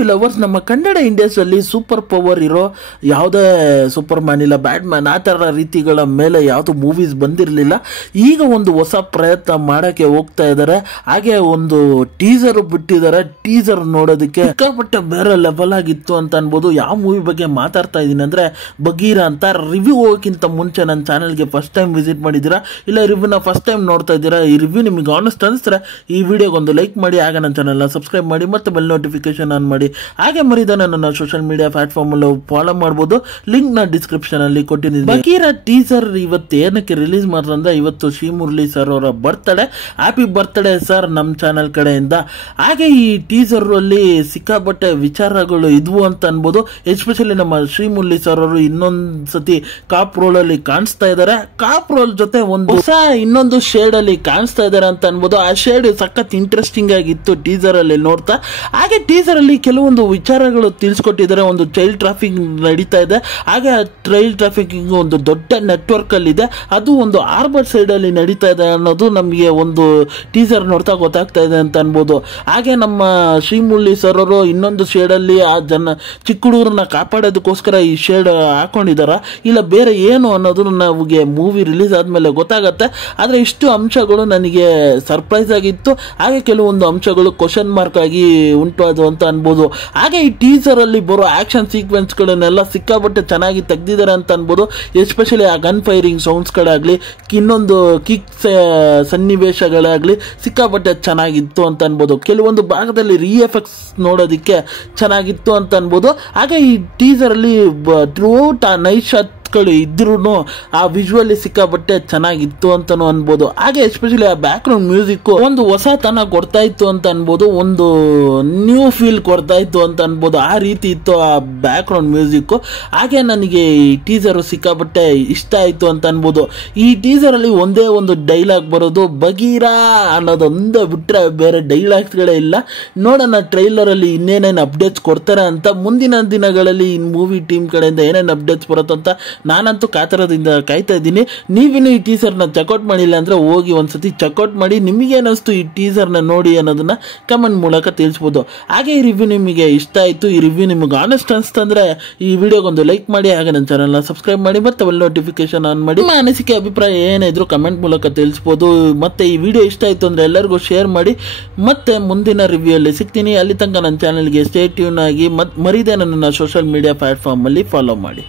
Movie lovers, ನಮ್ಮ ಕನ್ನಡ ಇಂಡಸ್ಟ್ರಿಯಲ್ಲಿ super power ಇರೋ ಯಾವುದೇ ಸೂಪರ್ ಮ್ಯಾನ್ ಇಲ್ಲ, ಬ್ಯಾಟ್ಮ್ಯಾನ್ ಆ ಥರ ರೀತಿಗಳ ಮೇಲೆ ಯಾವುದು ಮೂವೀಸ್ ಬಂದಿರಲಿಲ್ಲ. ಈಗ ಒಂದು ಹೊಸ ಪ್ರಯತ್ನ ಮಾಡೋಕ್ಕೆ ಹೋಗ್ತಾ ಇದ್ದಾರೆ. ಹಾಗೆ ಒಂದು ಟೀಸರ್ ಬಿಟ್ಟಿದ್ದಾರೆ. ಟೀಸರ್ ನೋಡೋದಕ್ಕೆ ಸಿಕ್ಕಾಪಟ್ಟೆ ಬೇರೆ ಲೆವೆಲ್ ಆಗಿತ್ತು ಅಂತ ಅನ್ಬೋದು. ಯಾವ ಮೂವಿ ಬಗ್ಗೆ ಮಾತಾಡ್ತಾ ಇದ್ದೀನಿ ಅಂದರೆ ಬಗೀರಾ ಅಂತ. ರಿವ್ಯೂ ಹೋಗೋಕ್ಕಿಂತ ಮುಂಚೆ ನನ್ನ ಚಾನಲ್ಗೆ ಫಸ್ಟ್ ಟೈಮ್ ವಿಸಿಟ್ ಮಾಡಿದ್ದೀರಾ, ಇಲ್ಲ ರಿವ್ಯೂನ ಫಸ್ಟ್ ಟೈಮ್ ನೋಡ್ತಾ ಇದ್ದೀರಾ, ಈ ರಿವ್ಯೂ ನಿಮಗೆ ಆನೆಸ್ಟ್ ಅನಿಸಿದ್ರೆ ಈ ವಿಡಿಯೋಗೊಂದು ಲೈಕ್ ಮಾಡಿ, ಆಗ ನನ್ನ ಚಾನಲ್ನ ಸಬ್ಸ್ಕ್ರೈಬ್ ಮಾಡಿ ಮತ್ತು ಬೆಲ್ ನೋಟಿಫಿಕೇಶನ್ ಆನ್ ಮಾಡಿ. ಹಾಗೆ ಮರಿದಾನೆ ನನ್ನ ಸೋಷಿಯಲ್ ಮೀಡಿಯಾ ಪ್ಲಾಟ್ಫಾರ್ಮ್ ಅಲ್ಲಿ ಫಾಲೋ ಮಾಡಬಹುದು. ಲಿಂಕ್ ನ ಡಿಸ್ಕ್ರಿಪ್ಷನ್ ಅಲ್ಲಿ ಕೊಟ್ಟಿದ್ದೀನಿ. ಬಗೀರಾ ಟೀಸರ್ ಇವತ್ತು ಏನಕ್ಕೆ ರಿಲೀಸ್ ಮಾಡ್ರಂದ್ರೆ ಇವತ್ತು ಶ್ರೀಮುರಳಿ ಸರ್ ಅವರ ಬರ್ತ್ಡೇ. ಹ್ಯಾಪಿ ಬರ್ತ್ಡೇ ಸರ್ ನಮ್ಮ ಚಾನಲ್ ಕಡೆಯಿಂದ. ಹಾಗೆ ಈ ಟೀಸರ್ ಅಲ್ಲಿ ಸಿಕ್ಕಾಪಟ್ಟೆ ವಿಚಾರಗಳು ಇದ್ವು ಅಂತ ಅನ್ಬೋದು. ಎಸ್ಪೆಷಲಿ ನಮ್ಮ ಶ್ರೀಮುರಳಿ ಸರ್ ಅವರು ಇನ್ನೊಂದ್ಸತಿ ಕಾಪ್ ರೋಲ್ ಅಲ್ಲಿ ಕಾಣಿಸ್ತಾ ಇದ್ದಾರೆ. ಕಾಪ್ ರೋಲ್ ಜೊತೆ ಒಂದು ಹೊಸ ಇನ್ನೊಂದು ಶೇಡ್ ಅಲ್ಲಿ ಕಾಣಿಸ್ತಾ ಇದ್ದಾರೆ ಅಂತ ಅನ್ಬೋದು. ಆ ಶೇಡ್ ಸಖತ್ ಇಂಟ್ರೆಸ್ಟಿಂಗ್ ಆಗಿತ್ತು ಟೀಸರ್ ಅಲ್ಲಿ ನೋಡ್ತಾ. ಹಾಗೆ ಟೀಸರ್ ಅಲ್ಲಿ ಕೆಲವೊಂದು ವಿಚಾರಗಳು ತಿಳಿಸ್ಕೊಟ್ಟಿದ್ದಾರೆ. ಒಂದು ಚೈಲ್ಡ್ ಟ್ರಾಫಿಕ್ ನಡೀತಾ ಇದೆ. ಹಾಗೆ ಆ ಚೈಲ್ಡ್ ಟ್ರಾಫಿಕಿಂಗ್ ಒಂದು ದೊಡ್ಡ ನೆಟ್ವರ್ಕ್ ಅಲ್ಲಿ ಇದೆ, ಅದು ಒಂದು ಹಾರ್ಬರ್ ಸೈಡ್ ಅಲ್ಲಿ ನಡೀತಾ ಇದೆ ಅನ್ನೋದು ನಮಗೆ ಒಂದು ಟೀಸರ್ ನೋಡ್ತಾ ಗೊತ್ತಾಗ್ತಾ ಇದೆ ಅಂತ ಅನ್ಬೋದು. ಹಾಗೆ ನಮ್ಮ ಶ್ರೀಮುರಳಿ ಸರ್ ಅವರು ಇನ್ನೊಂದು ಶೇಡ್ ಅಲ್ಲಿ ಆ ಚಿಕ್ಕ ಹುಡುಗರನ್ನ ಕಾಪಾಡೋದಕ್ಕೋಸ್ಕರ ಈ ಶೇಡ್ ಹಾಕೊಂಡಿದಾರ, ಇಲ್ಲ ಬೇರೆ ಏನು ಅನ್ನೋದು ನಮಗೆ ಮೂವಿ ರಿಲೀಸ್ ಆದ್ಮೇಲೆ ಗೊತ್ತಾಗತ್ತೆ. ಆದ್ರೆ ಇಷ್ಟು ಅಂಶಗಳು ನನಗೆ ಸರ್ಪ್ರೈಸ್ ಆಗಿತ್ತು. ಹಾಗೆ ಕೆಲವೊಂದು ಅಂಶಗಳು ಕ್ವಶನ್ ಮಾರ್ಕ್ ಆಗಿ ಉಂಟು ಅದು ಅಂತ ಅನ್ಬೋದು. ಹಾಗೆ ಈ ಟೀಸರ್ ಅಲ್ಲಿ ಬರೋ ಆಕ್ಷನ್ ಸೀಕ್ವೆನ್ಸ್ ಗಳನ್ನೆಲ್ಲ ಸಿಕ್ಕಾಪಟ್ಟೆ ಚೆನ್ನಾಗಿ ತೆಗ್ದಿದ್ದಾರೆ ಅಂತ ಅನ್ಬೋದು. ಎಸ್ಪೆಷಲಿ ಆ ಗನ್ ಫೈರಿಂಗ್ ಸೌಂಡ್ಸ್ ಗಳಾಗ್ಲಿ, ಇನ್ನೊಂದು ಕಿಕ್ ಸನ್ನಿವೇಶಗಳಾಗ್ಲಿ ಸಿಕ್ಕಾಪಟ್ಟೆ ಚೆನ್ನಾಗಿತ್ತು ಅಂತ ಅನ್ಬೋದು. ಕೆಲವೊಂದು ಭಾಗದಲ್ಲಿ ರಿಎಫೆಕ್ಟ್ಸ್ ನೋಡೋದಿಕ್ಕೆ ಚೆನ್ನಾಗಿತ್ತು ಅಂತ ಅನ್ಬೋದು. ಹಾಗೆ ಈ ಟೀಸರ್ ಅಲ್ಲಿ ಥ್ರೂಔಟ್ ಆ ನೈಟ್ ಶಾಟ್ ಇದ್ರೂ ಆ ವಿಜುವಲಿ ಸಿಕ್ಕಾಪಟ್ಟೆ ಚೆನ್ನಾಗಿತ್ತು ಅಂತಾನು ಅನ್ಬೋದು. ಹಾಗೆ ಎಸ್ಪೆಷಲಿ ಆ ಬ್ಯಾಕ್ ಗ್ರೌಂಡ್ ಮ್ಯೂಸಿಕ್ ಒಂದು ಹೊಸತನ ಕೊಡ್ತಾ ಇತ್ತು ಅಂತ ಅನ್ಬೋದು, ಒಂದು ನ್ಯೂ ಫೀಲ್ ಕೊಡ್ತಾ ಇತ್ತು ಅಂತ ಅನ್ಬೋದು. ಆ ರೀತಿ ಇತ್ತು ಆ ಬ್ಯಾಕ್ ಗ್ರೌಂಡ್ ಮ್ಯೂಸಿಕ್. ಹಾಗೆ ನನಗೆ ಈ ಟೀಸರ್ ಸಿಕ್ಕಾಪಟ್ಟೆ ಇಷ್ಟ ಆಯ್ತು ಅಂತ ಅನ್ಬೋದು. ಈ ಟೀಸರ್ ಅಲ್ಲಿ ಒಂದೇ ಒಂದು ಡೈಲಾಗ್ ಬರೋದು ಬಗೀರಾ ಅನ್ನೋದೊಂದು ಬಿಟ್ರೆ ಬೇರೆ ಡೈಲಾಗ್ಸ್ಗಳೇ ಇಲ್ಲ. ನೋಡೋಣ ಟ್ರೈಲರ್ ಅಲ್ಲಿ ಇನ್ನೇನೇನು ಅಪ್ಡೇಟ್ಸ್ ಕೊಡ್ತಾರೆ ಅಂತ. ಮುಂದಿನ ದಿನಗಳಲ್ಲಿ ಈ ಮೂವಿ ಟೀಮ್ ಕಡೆಯಿಂದ ಏನೇನು ಅಪ್ಡೇಟ್ಸ್ ಬರುತ್ತಂತ ನಾನಂತೂ ಕಾತರದಿಂದ ಕಾಯ್ತಾ ಇದ್ದೀನಿ. ನೀವಿನ್ನು ಈ ಟೀಸರ್ನ ಚೆಕ್ಔಟ್ ಮಾಡಿಲ್ಲ ಅಂದ್ರೆ ಹೋಗಿ ಒಂದ್ಸತಿ ಚೆಕ್ಔಟ್ ಮಾಡಿ. ನಿಮಗೆ ಏನಿಸ್ತು ಈ ಟೀಸರ್ನ ನೋಡಿ ಅನ್ನೋದನ್ನ ಕಮೆಂಟ್ ಮೂಲಕ ತಿಳಿಸ್ಬೋದು. ಹಾಗೆ ಈ ರಿವ್ಯೂ ನಿಮಗೆ ಇಷ್ಟ ಆಯಿತು, ಈ ರಿವ್ಯೂ ನಿಮಗೆ ಆನೆಸ್ಟ್ ಅನಿಸ್ತಂದ್ರೆ ಈ ವಿಡಿಯೋಗೊಂದು ಲೈಕ್ ಮಾಡಿ, ಹಾಗೆ ನನ್ನ ಚಾನಲ್ನ ಸಬ್ಸ್ಕ್ರೈಬ್ ಮಾಡಿ ಮತ್ತು ಬೆಲ್ ನೋಟಿಫಿಕೇಶನ್ ಆನ್ ಮಾಡಿ. ನಿಮ್ಮ ಅನಿಸಿಕೆ ಅಭಿಪ್ರಾಯ ಏನಿದ್ರು ಕಮೆಂಟ್ ಮೂಲಕ ತಿಳಿಸ್ಬೋದು. ಮತ್ತೆ ಈ ವಿಡಿಯೋ ಇಷ್ಟ ಆಯಿತು ಅಂದರೆ ಎಲ್ಲರಿಗೂ ಶೇರ್ ಮಾಡಿ. ಮತ್ತೆ ಮುಂದಿನ ರಿವ್ಯೂ ಅಲ್ಲಿ ಸಿಗ್ತೀನಿ. ಅಲ್ಲಿ ತನಕ ನನ್ನ ಚಾನಲ್ಗೆ ಸ್ಟೇ ಟ್ಯೂನ್ ಆಗಿ. ಮರಿದೇ ನನ್ನ ಸೋಷಿಯಲ್ ಮೀಡಿಯಾ ಪ್ಲಾಟ್ಫಾರ್ಮ್ ಅಲ್ಲಿ ಫಾಲೋ ಮಾಡಿ.